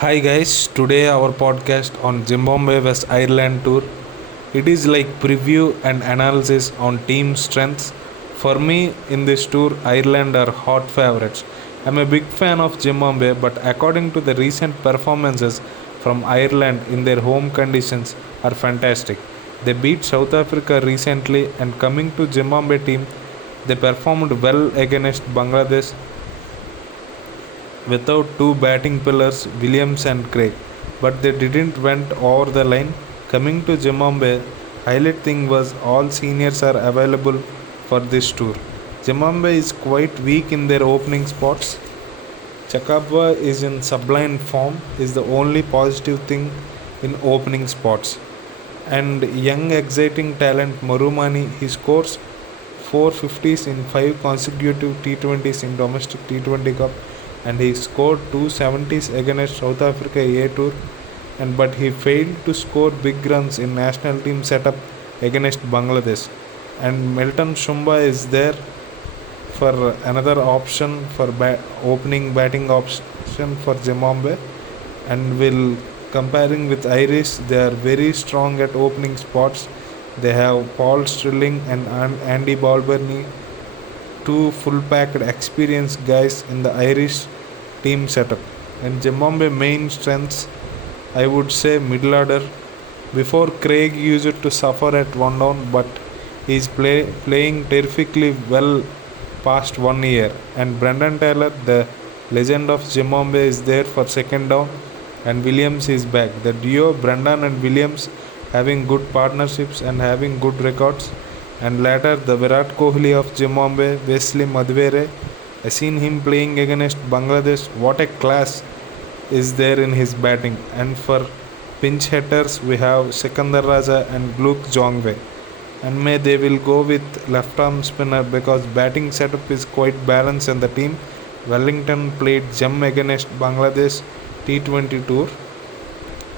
Hi guys, today our podcast on Zimbabwe West Ireland tour. It is like preview and analysis on team strengths. For me in this tour, Ireland are hot favorites. I'm a big fan of Zimbabwe, but according to the recent performances from Ireland in their home conditions are fantastic. They beat South Africa recently and coming to Zimbabwe team, they performed well against Bangladesh without two batting pillars, Williams and Craig. But they didn't went over the line. Coming to Zimbabwe, highlight thing was all seniors are available for this tour. Zimbabwe is quite weak in their opening spots. Chakabwa is in sublime form is the only positive thing in opening spots. And young exciting talent Marumani he scores 450s in 5 consecutive T20s in domestic T20 Cup and he scored 270s against South Africa A Tour and but he failed to score big runs in national team setup against Bangladesh and Milton Shumba is there for another option for opening batting option for Zimbabwe and will comparing with Irish they are very strong at opening spots. They have Paul Stirling and Andy Balbirnie, two full packed experienced guys in the Irish team setup. And Zimbabwe main strengths I would say middle order. Before Craig used it to suffer at one down but he is playing terrifically well past 1 year. And Brendan Taylor, the legend of Zimbabwe, is there for second down and Williams is back. The duo Brendan and Williams having good partnerships and having good records. And later the Virat Kohli of Zimbabwe, Wesley Madhwere, I seen him playing against Bangladesh. What a class is there in his batting. And for pinch hitters we have Sikandar Raja and Luke Jongwei. And may they will go with left arm spinner because batting setup is quite balanced in the team. Wellington played gem against Bangladesh T20 tour,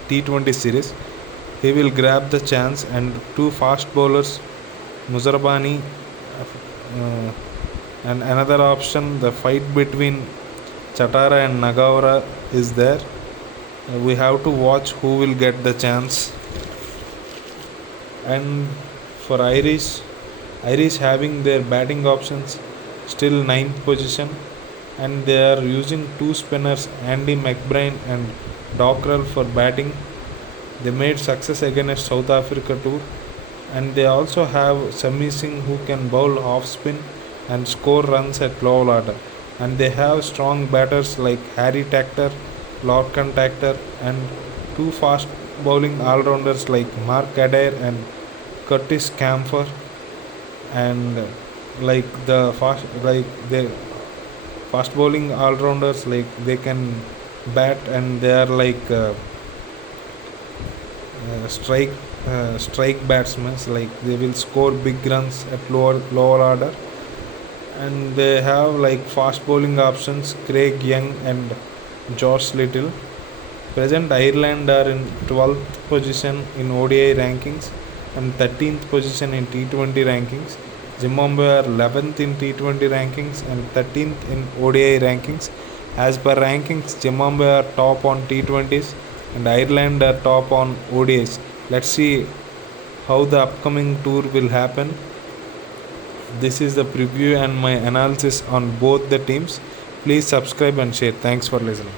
T20 series. He will grab the chance and two fast bowlers Muzarbani and another option the fight between Chatara and Nagaura is there. We have to watch who will get the chance. And for Irish having their batting options still ninth position and they are using two spinners Andy McBride and Dockrell for batting. They made success against South Africa too and they also have Sami Singh who can bowl off spin and score runs at low order and they have strong batters like Harry Tactor, Lorcan Tactor and two fast bowling all-rounders like Mark Adair and Curtis Camphor and like the fast bowling all-rounders like they can bat and they are like strike batsmen like they will score big runs at lower order and they have like fast bowling options Craig Young and Josh Little. Present Ireland are in 12th position in ODI rankings and 13th position in T20 rankings. Zimbabwe are 11th in T20 rankings and 13th in ODI rankings. As per rankings, Zimbabwe are top on T20s and Ireland are top on ODIs. Let's see how the upcoming tour will happen. This is the preview and my analysis on both the teams. Please subscribe and share. Thanks for listening.